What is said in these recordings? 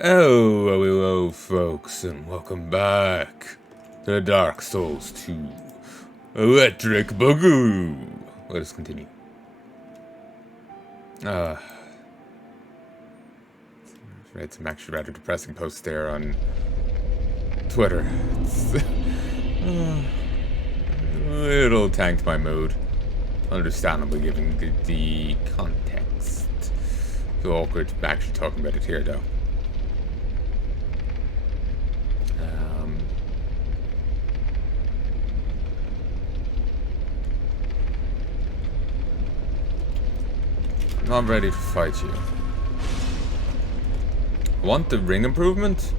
Hello, folks, and welcome back to the Dark Souls 2 Electric Boogaloo. Let us continue. Read some actually rather depressing posts there on Twitter. It's a little tanked my mood, understandably given the context. It's awkward actually talking about it here, though. I'm not ready to fight you. Want the ring improvement?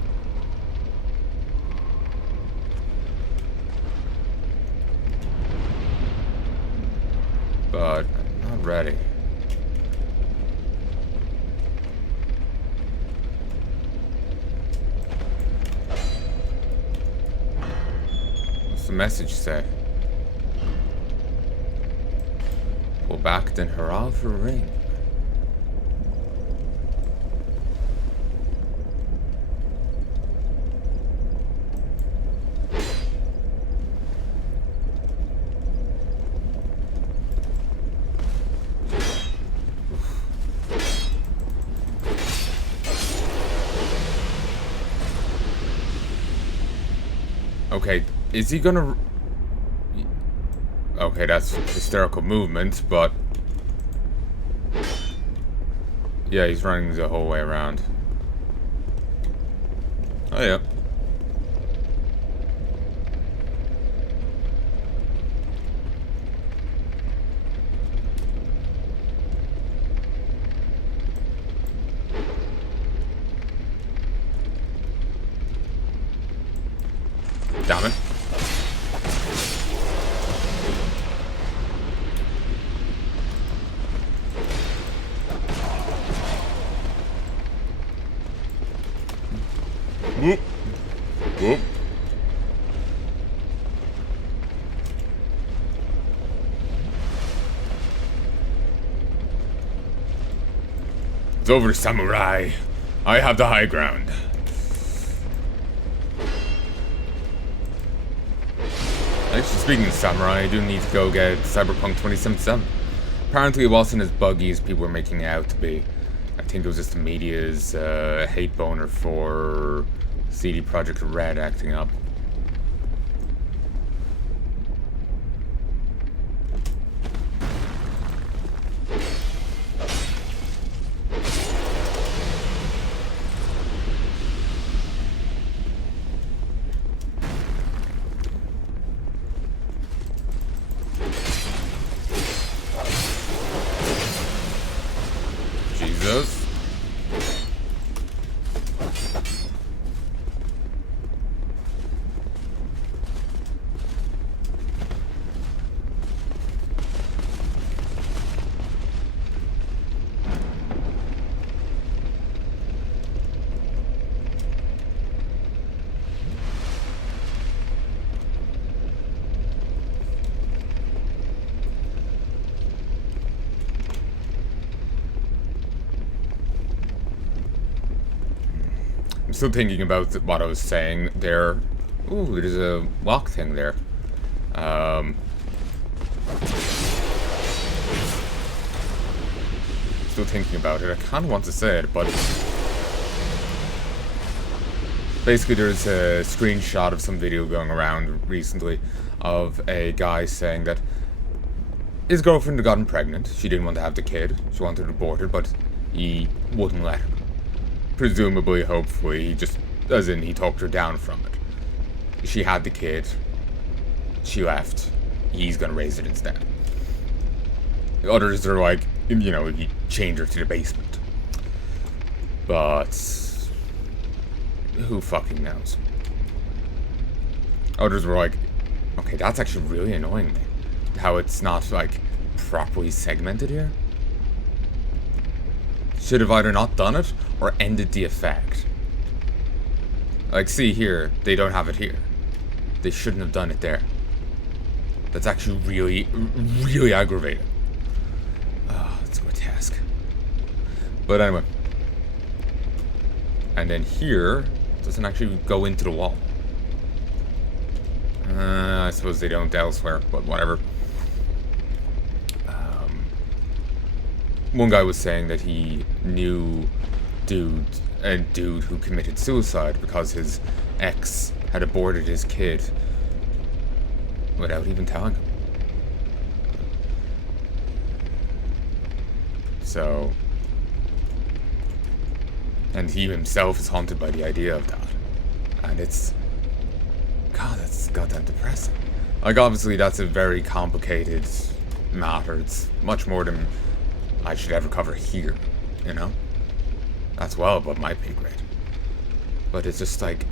But I'm not ready. What's the message say? Pull back, then hurrah for ring. Okay, is he gonna... Okay, that's hysterical movement, but... Yeah, he's running the whole way around. Oh, yeah. Damn it. Whoop. Whoop. It's over, samurai. I have the high ground. Actually, speaking of samurai, I do need to go get Cyberpunk 2077. Apparently, it wasn't as buggy as people were making it out to be. I think it was just the media's hate boner for CD Projekt Red acting up. Jesus. I'm still thinking about what I was saying there. Ooh, there's a walk thing there. Still thinking about it. I kind of want to say it, but... Basically, there's a screenshot of some video going around recently of a guy saying that his girlfriend had gotten pregnant. She didn't want to have the kid. She wanted to abort it, but he wouldn't let her. Presumably, hopefully, he just, as in, he talked her down from it. She had the kid. She left. He's gonna raise it instead. Others are like, you know, he chained her to the basement. But... who fucking knows? Others were like, okay, that's actually really annoying me. How it's not, like, properly segmented here. Should have either not done it, or ended the effect. Like, see here, they don't have it here. They shouldn't have done it there. That's actually really, really aggravating. Oh, it's grotesque. But anyway. And then here, it doesn't actually go into the wall. I suppose they don't elsewhere, but whatever. One guy was saying that he knew a dude who committed suicide because his ex had aborted his kid without even telling him. So, and he himself is haunted by the idea of that. And it's, God, that's goddamn depressing. Like, obviously that's a very complicated matter. It's much more than I should ever cover here, you know? That's well above my pay grade. But it's just like,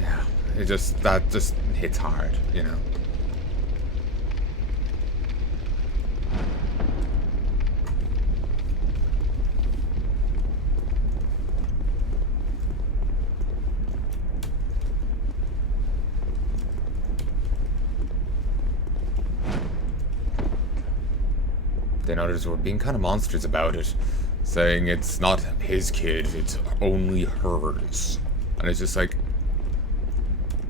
yeah, that just hits hard, you know? Then others were being kind of monsters about it, saying it's not his kid, it's only hers. And it's just like,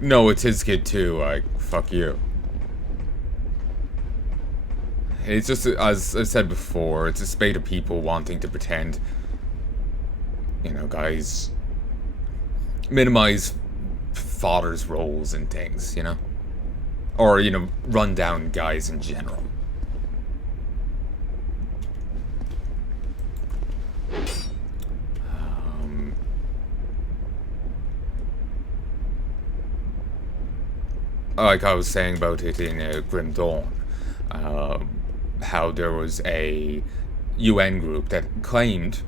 no, it's his kid too, like, fuck you. It's just, as I've said before, it's a spate of people wanting to pretend, you know, guys minimize fathers' roles in things, you know? Or, you know, run down guys in general. Like I was saying about it in Grim Dawn, how there was a UN group that claimed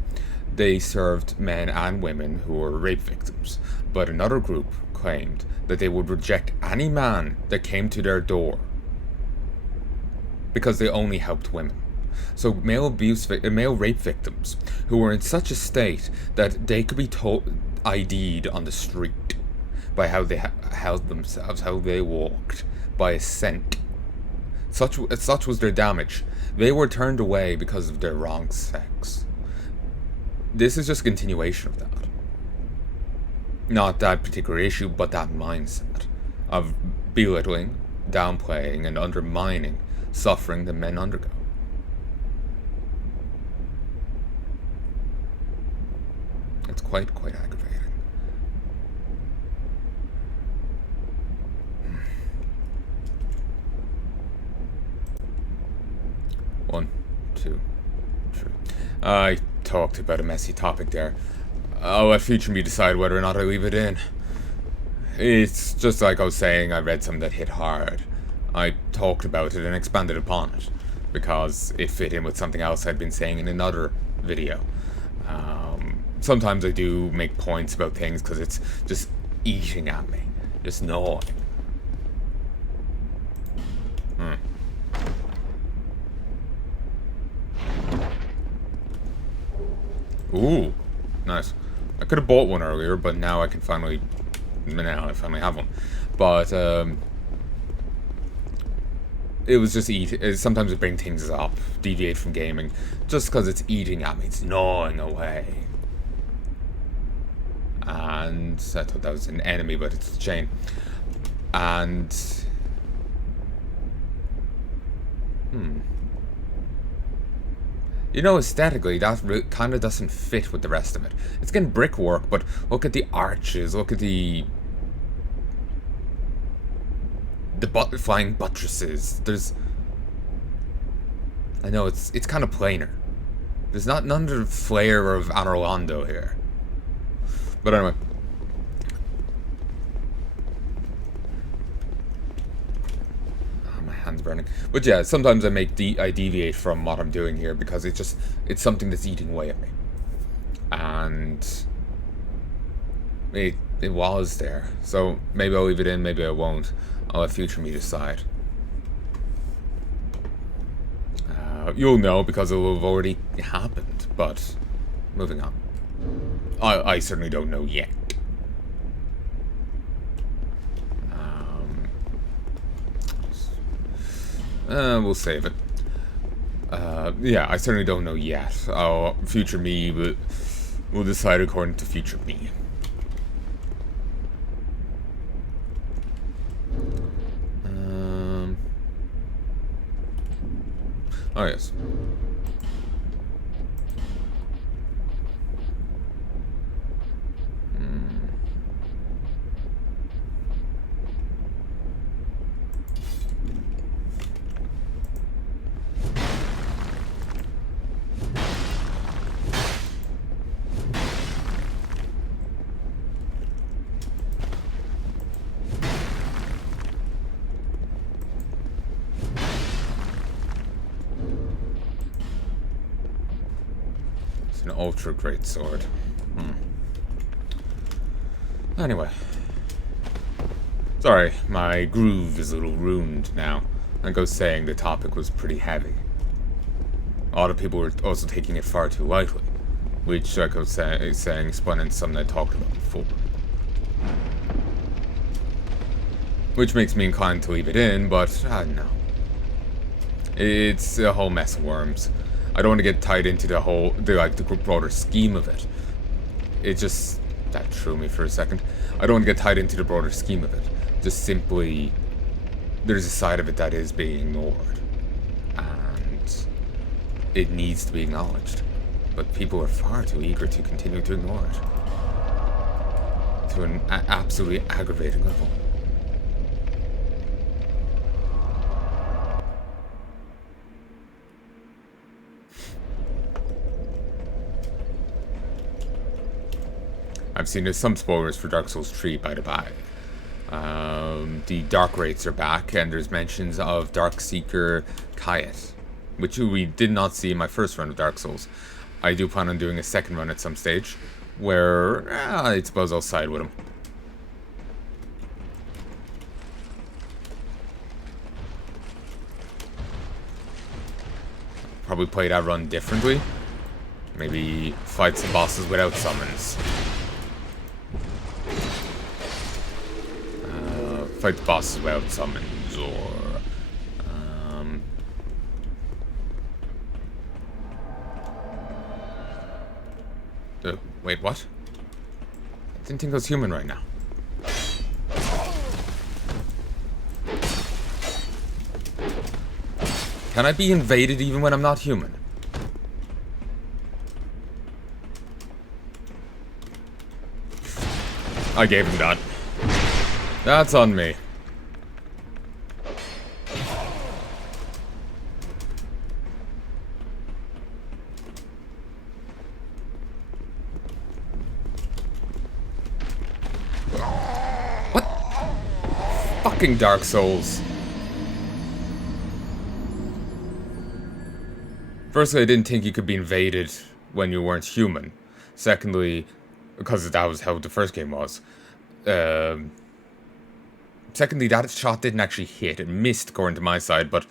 they served men and women who were rape victims, but another group claimed that they would reject any man that came to their door because they only helped women. So male rape victims who were in such a state that they could be ID'd on the street by how they held themselves, how they walked, by a scent. Such was their damage. They were turned away because of their wrong sex. This is just a continuation of that. Not that particular issue, but that mindset of belittling, downplaying, and undermining suffering that men undergo. It's quite aggravating. 1, 2, 3. I talked about a messy topic there. I'll let future me decide whether or not I leave it in. It's just like I was saying, I read something that hit hard. I talked about it and expanded upon it, because it fit in with something else I'd been saying in another video. Sometimes I do make points about things because it's just eating at me. Just gnawing. Ooh, nice. I could have bought one earlier, but now I finally have one. But it was just sometimes it brings things up, deviate from gaming, just because it's eating at me, it's gnawing away. And I thought that was an enemy, but it's a chain. And you know, aesthetically, that kind of doesn't fit with the rest of it. It's getting brickwork, but look at the arches, look at the flying buttresses. I know, it's kind of plainer. There's none of the flair of Anor Londo here. But anyway. Hands burning. But yeah, sometimes I deviate from what I'm doing here because it's something that's eating away at me. And it was there. So maybe I'll leave it in, maybe I won't. I'll let future me decide. You'll know because it will have already happened, but moving on. I certainly don't know yet. We'll save it. Yeah, I certainly don't know yet. Future me will decide according to future me. Oh yes. It's an ultra great sword. Anyway. Sorry, my groove is a little ruined now. I go saying the topic was pretty heavy. A lot of people were also taking it far too lightly, which, like I was saying, spun into something I talked about before. Which makes me inclined to leave it in, but no. It's a whole mess of worms. I don't want to get tied into the broader scheme of it. It just... that threw me for a second. I don't want to get tied into the broader scheme of it. Just simply... there's a side of it that is being ignored. And... it needs to be acknowledged. But people are far too eager to continue to ignore it. To an absolutely aggravating level. I've seen there's some spoilers for Dark Souls 3 by the by. The Dark Wraiths are back, and there's mentions of Dark Seeker Kayet, which we did not see in my first run of Dark Souls. I do plan on doing a second run at some stage, where I suppose I'll side with him. Probably play that run differently. Maybe fight some bosses without summons. Fight the bosses without summons, or... wait, what? I didn't think I was human right now. Can I be invaded even when I'm not human? I gave him that. That's on me. What? Fucking Dark Souls. Firstly, I didn't think you could be invaded when you weren't human. Secondly, because that was how the first game was. Secondly, that shot didn't actually hit. It missed, according to my side, but...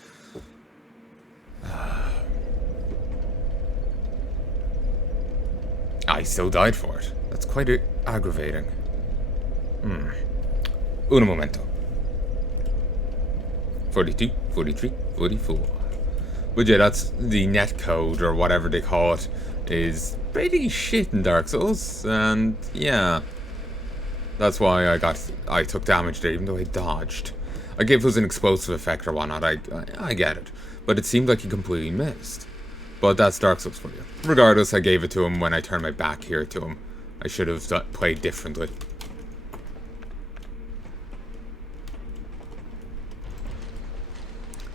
I still died for it. That's quite aggravating. Uno momento. 42, 43, 44. But yeah, that's the netcode, or whatever they call it, is pretty shit in Dark Souls, and yeah... That's why I took damage there, even though I dodged. I gave it was an explosive effect or whatnot, I get it. But it seemed like he completely missed. But that's Dark Souls for you. Regardless, I gave it to him when I turned my back here to him. I should have played differently.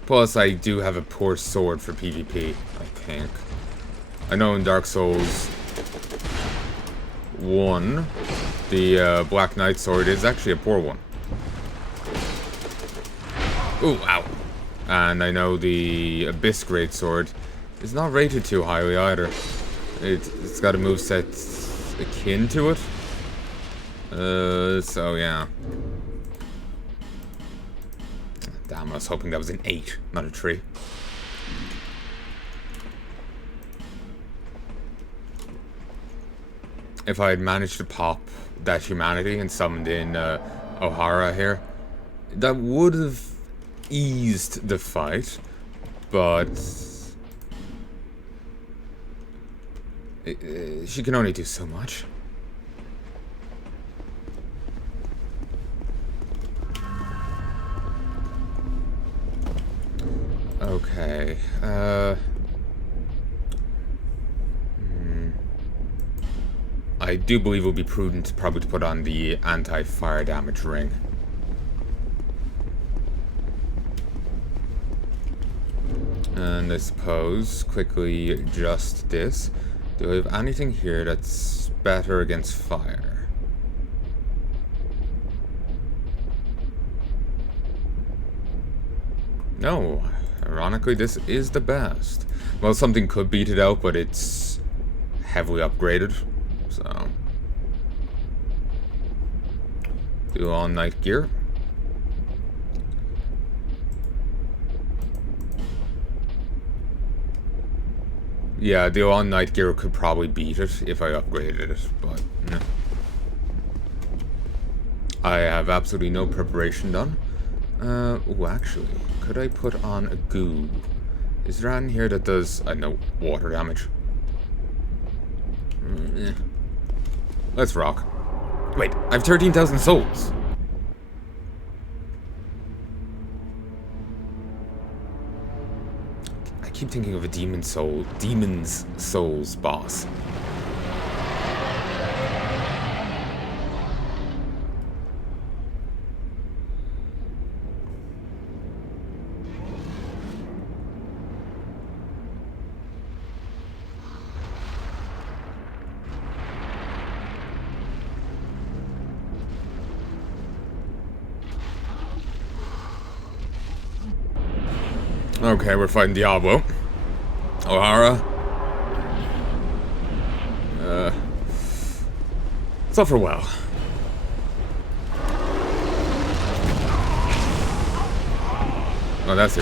Plus, I do have a poor sword for PvP, I think. I know in Dark Souls 1... the Black Knight sword is actually a poor one. Ooh, ow. And I know the Abyss Great Sword is not rated too highly either. It's got a moveset akin to it. So yeah. Damn, I was hoping that was an 8, not a 3. If I had managed to pop that humanity and summoned in O'Hara here, that would have eased the fight, but She can only do so much. Okay, I do believe it would be prudent probably to put on the anti-fire damage ring. And I suppose, quickly adjust this. Do I have anything here that's better against fire? No, ironically this is the best. Well, something could beat it out, but it's heavily upgraded, so... Do all night gear. Yeah, the all-night gear could probably beat it if I upgraded it, but no. I have absolutely no preparation done. Oh, actually, could I put on a goo? Is there anything here that does, I know, water damage? Let's rock. Wait, I have 13,000 souls! I keep thinking of a Demon's Souls boss. Okay, we're fighting Diablo. O'Hara. Suffer well. Oh, that's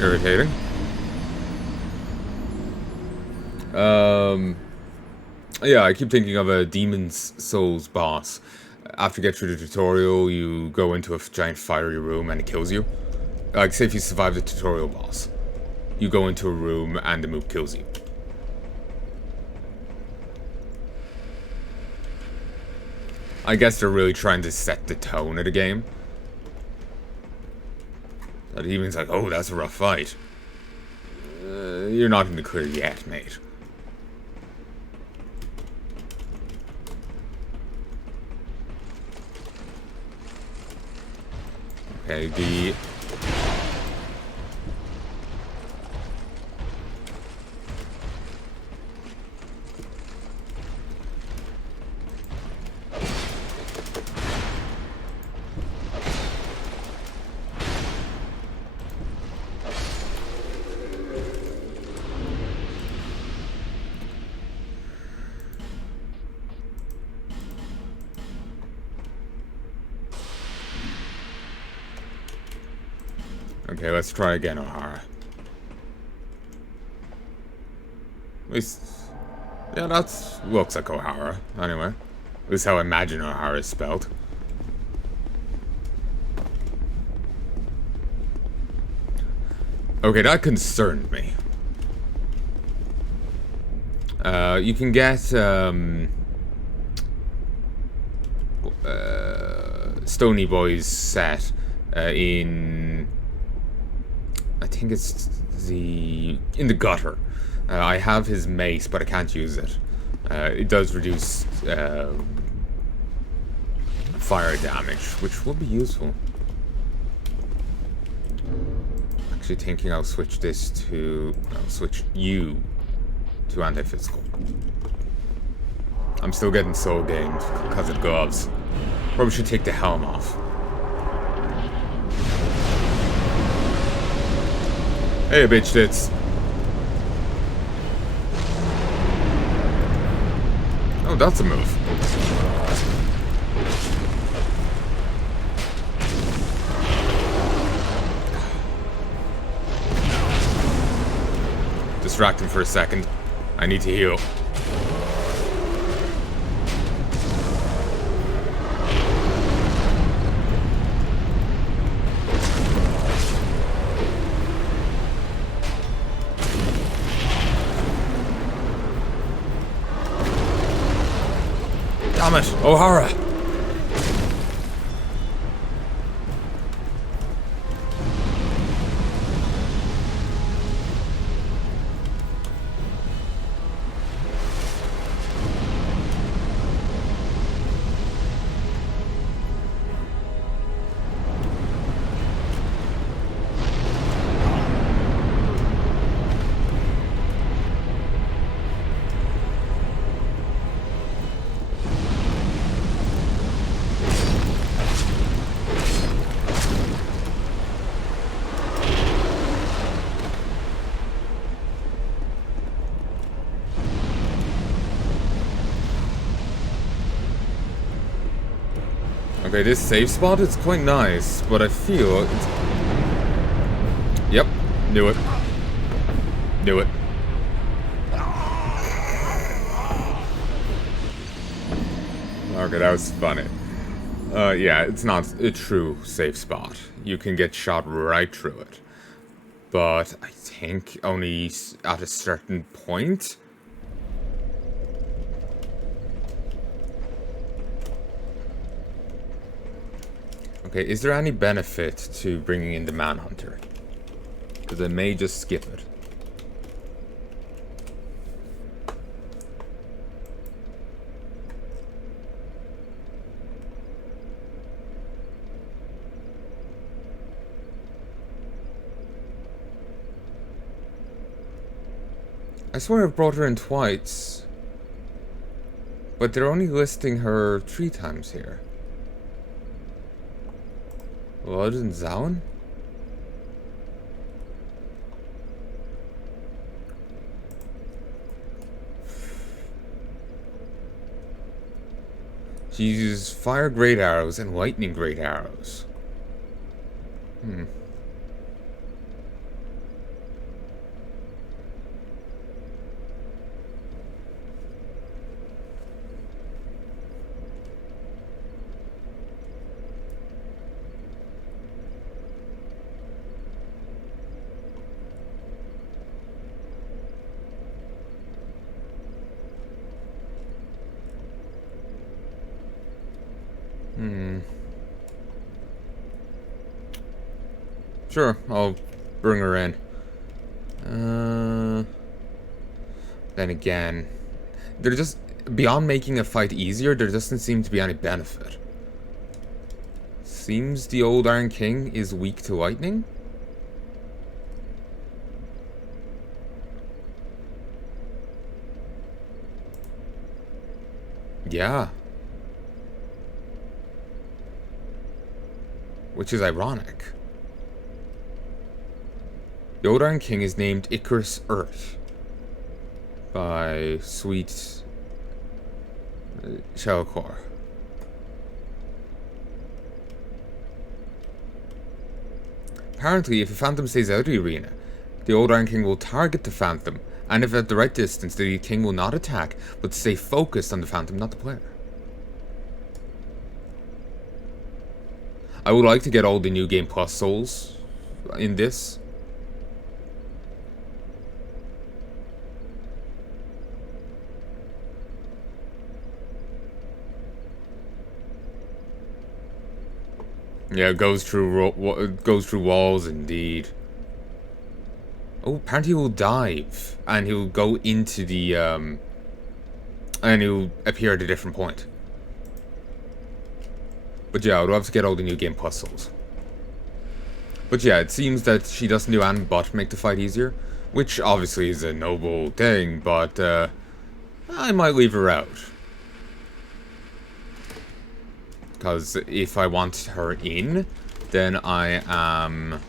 irritating. Yeah, I keep thinking of a Demon's Souls boss. After you get through the tutorial, you go into a giant fiery room and it kills you. Like, say if you survive the tutorial boss. You go into a room and the moob kills you. I guess they're really trying to set the tone of the game. That evening's like, oh, that's a rough fight. You're not in the clear yet, mate. Okay, the... Okay, let's try again, O'Hara. At least... yeah, that looks like O'Hara, anyway. At least how I imagine O'Hara is spelled. Okay, that concerned me. You can get, Stony Boy's set, in... I think it's in the gutter. I have his mace, but I can't use it. It does reduce fire damage, which will be useful. Actually thinking I'll switch I'll switch you to anti-physical. I'm still getting soul gained because of gloves. Probably should take the helm off. Hey, bitch tits. Oh, that's a move. Distract him for a second. I need to heal. Damn it, O'Hara! Okay, this safe spot is quite nice, but I feel it's... Yep, knew it. Knew it. Okay, that was funny. Yeah, it's not a true safe spot. You can get shot right through it. But I think only at a certain point. Okay, is there any benefit to bringing in the Manhunter? Because I may just skip it. I swear I've brought her in twice. But they're only listing her 3 times here. Blood and Zaun? She uses fire great arrows and lightning great arrows. Sure, I'll bring her in. Then again, they're just... Beyond making a fight easier, there doesn't seem to be any benefit. Seems the old Iron King is weak to lightning? Yeah. Which is ironic. The Old Iron King is named Icarus Earth by Sweet Shelcor. Apparently, if a phantom stays out of the arena, the Old Iron King will target the phantom, and if at the right distance, the king will not attack, but stay focused on the phantom, not the player. I would like to get all the New Game Plus souls in this. Yeah, it goes through walls, indeed. Oh, apparently he will dive, and he'll go into the, and he'll appear at a different point. But yeah, I'd love to get all the New Game puzzles. But yeah, it seems that she doesn't do anything but make the fight easier, which obviously is a noble thing, but, I might leave her out. Because if I want her in, then I am...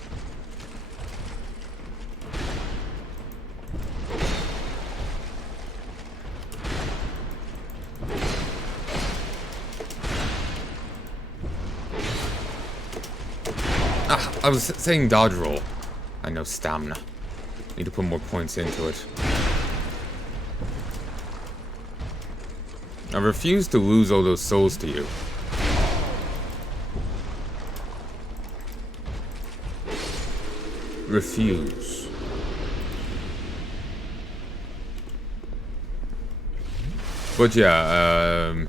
I was saying dodge roll. I know stamina. Need to put more points into it. I refuse to lose all those souls to you. Refuse. But yeah,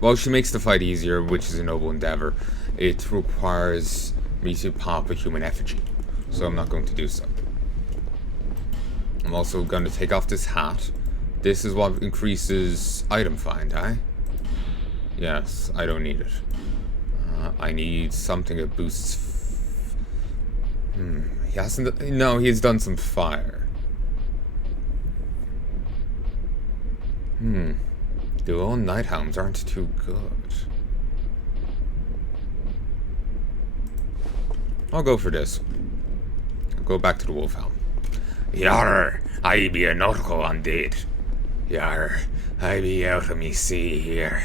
while she makes the fight easier, which is a noble endeavor, it requires me to pop a human effigy. So I'm not going to do so. I'm also going to take off this hat. This is what increases item find, eh? Yes, I don't need it. I need something that boosts... He hasn't... No, he's done some fire. The old night hounds aren't too good. I'll go for this. I'll go back to the wolfhound. Yarr, I be a nautical undead. Yarr, I be out of me sea here.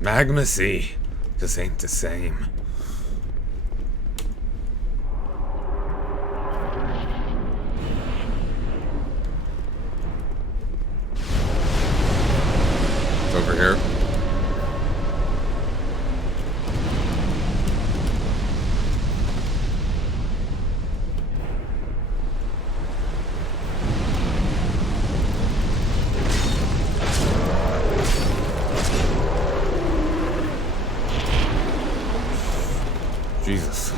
Magma sea, just ain't the same. It's over here. Jesus.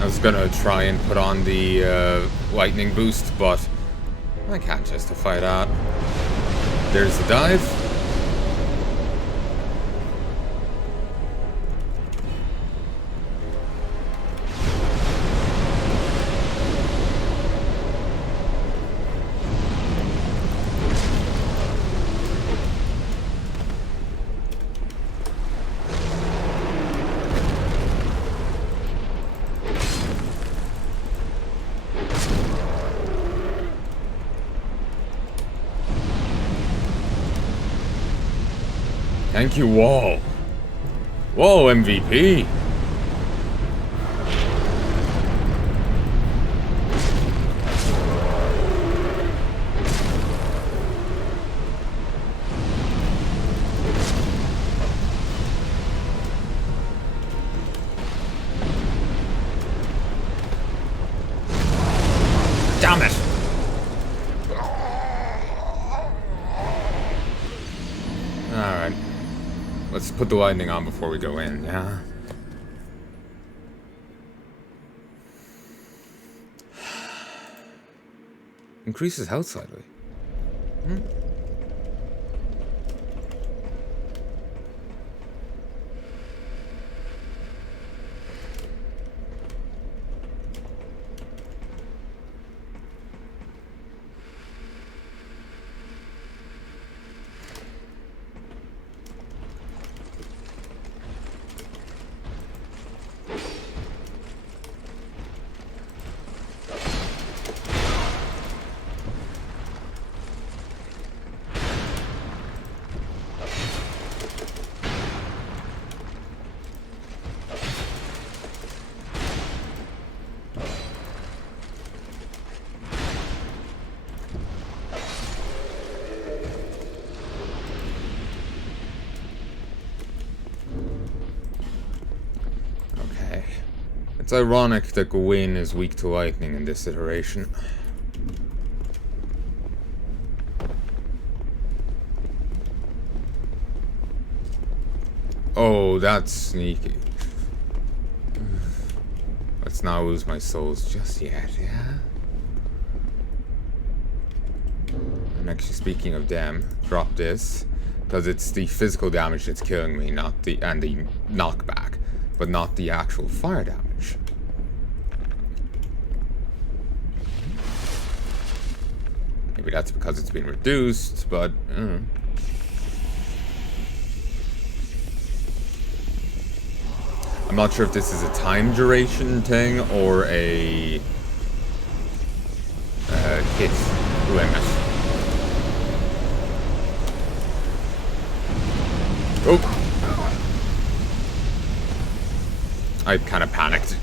I was gonna try and put on the lightning boost, but I can't justify that. There's the dive. Thank you, Wall. Whoa, MVP. Damn it. Alright. Let's put the lightning on before we go in, yeah? Increases health slightly. It's ironic that Gawain is weak to lightning in this iteration. Oh, that's sneaky. Let's not lose my souls just yet, yeah? And actually, speaking of them, drop this. Because it's the physical damage that's killing me, not the knockback, but not the actual fire damage. Maybe that's because it's been reduced, but I'm not sure if this is a time duration thing or a hit limit. Oh! I kind of panicked.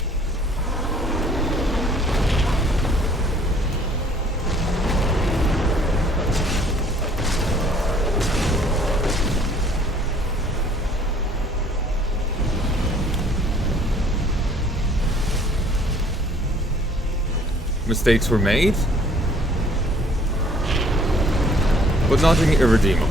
Mistakes were made, but nothing irredeemable.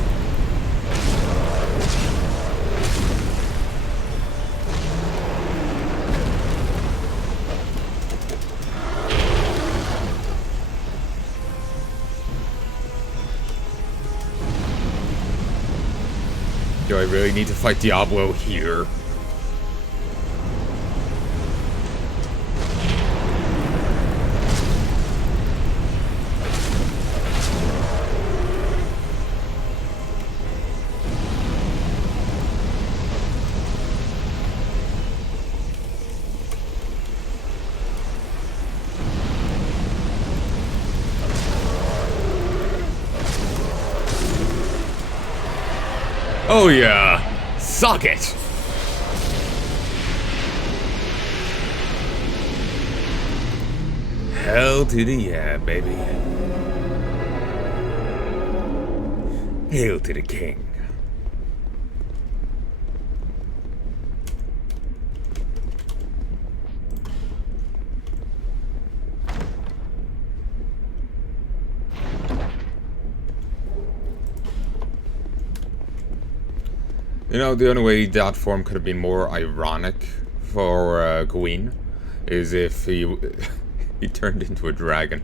Do I really need to fight Diablo here? Oh yeah, suck it! Hell to the yeah, baby. Hail to the king. You know, the only way that form could have been more ironic for Gawain is if he he turned into a dragon.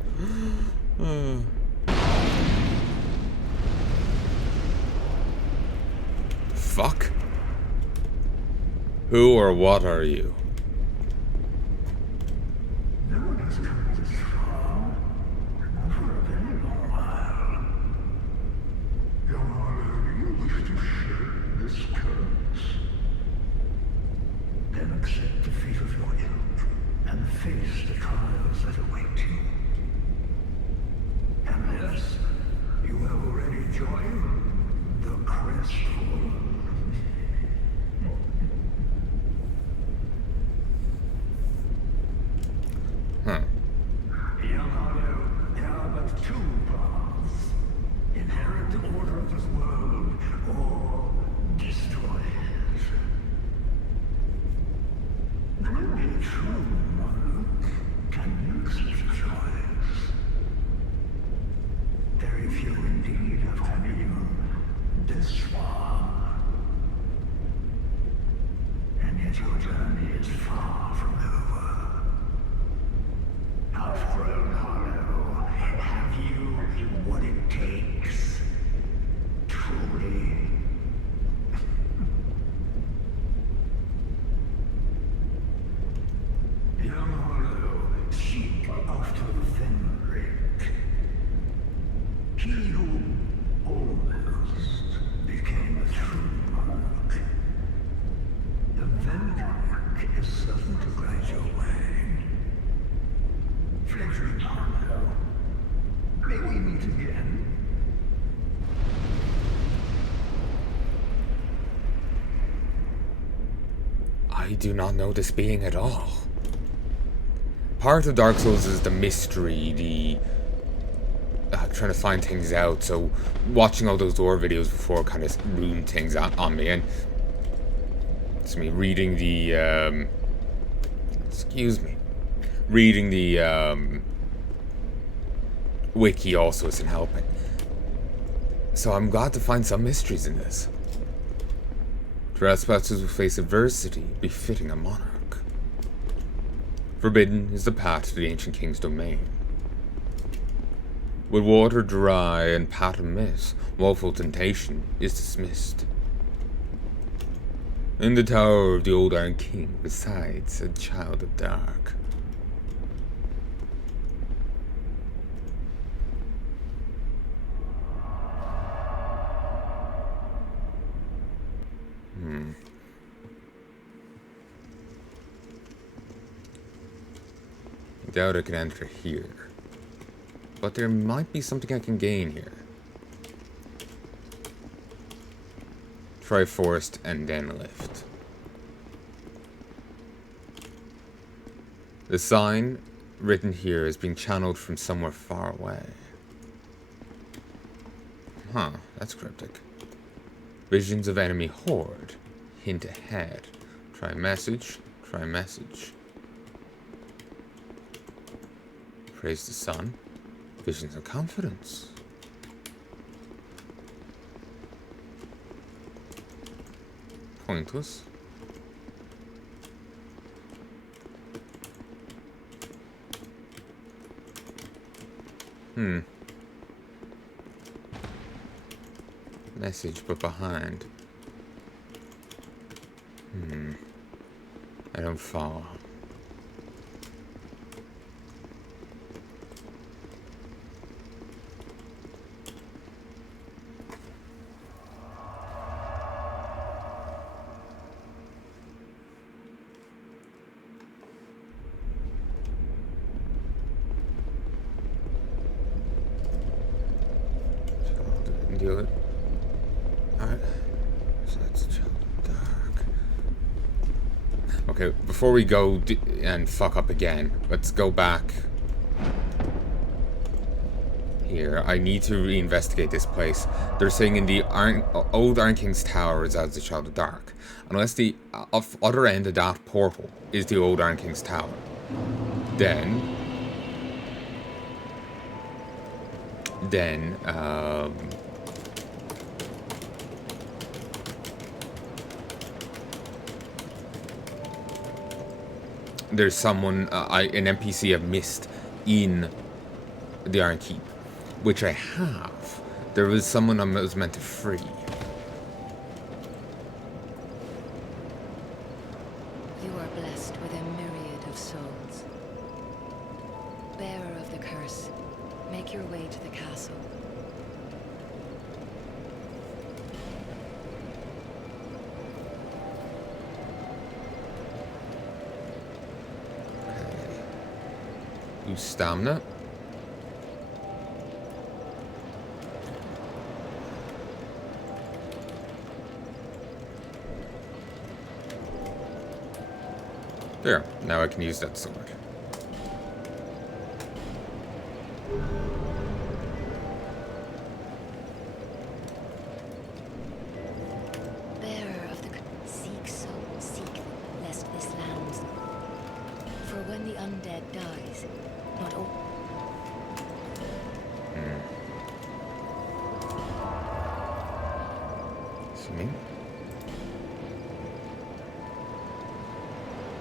Fuck. Who or what are you? No one has come this far for a very long while. Young Harlow, do you wish to share this curse? Then accept the fate of your ilk and face the trials that await you. Unless you have already joined the Crestful. Huh. Young Harlow, there are but two paths. Inherit the order of this world, or destroy it. Only a true monarch can make such a choice. Very few indeed have come even this far. And yet your journey is far from over. Half-grown Hollow, have you what it takes? Truly? Young Hollow, seek after Fenric. He who almost became a true monarch. The Fenric is certain to guide your way. Fledgling Hollow, may we meet again? I do not know this being at all. Part of Dark Souls is the mystery, the trying to find things out, so watching all those lore videos before kind of ruined things on me, and it's me reading the, reading the, wiki also isn't helping. So I'm glad to find some mysteries in this. Trespassers will face adversity, befitting a monarch. Forbidden is the path to the ancient king's domain. With water dry and path amiss, woeful temptation is dismissed. In the tower of the old Iron King resides a child of dark. I doubt I can enter here. But there might be something I can gain here. Try forest and then lift. The sign written here is being channeled from somewhere far away. Huh, that's cryptic. Visions of enemy horde. Hint ahead. Try message. Try message. Praise the sun. Visions of confidence. Pointless. Message, but behind. I don't follow. Do it. Alright. So that's chill. Dark. Okay, before we go and fuck up again, let's go back here. I need to reinvestigate this place. They're saying in the old Iron King's Tower resides the Child of Dark. Unless the other end of that portal is the old Iron King's Tower, then there's someone, an NPC I've missed in the Iron Keep, which I have. There was someone I was meant to free. You are blessed with a myriad of souls. Bearer of the curse, make your way to the castle. Use stamina. There, now I can use that sword. Bearer of the seek soul, seek them, lest this lands. For when the undead dies, not all. See me?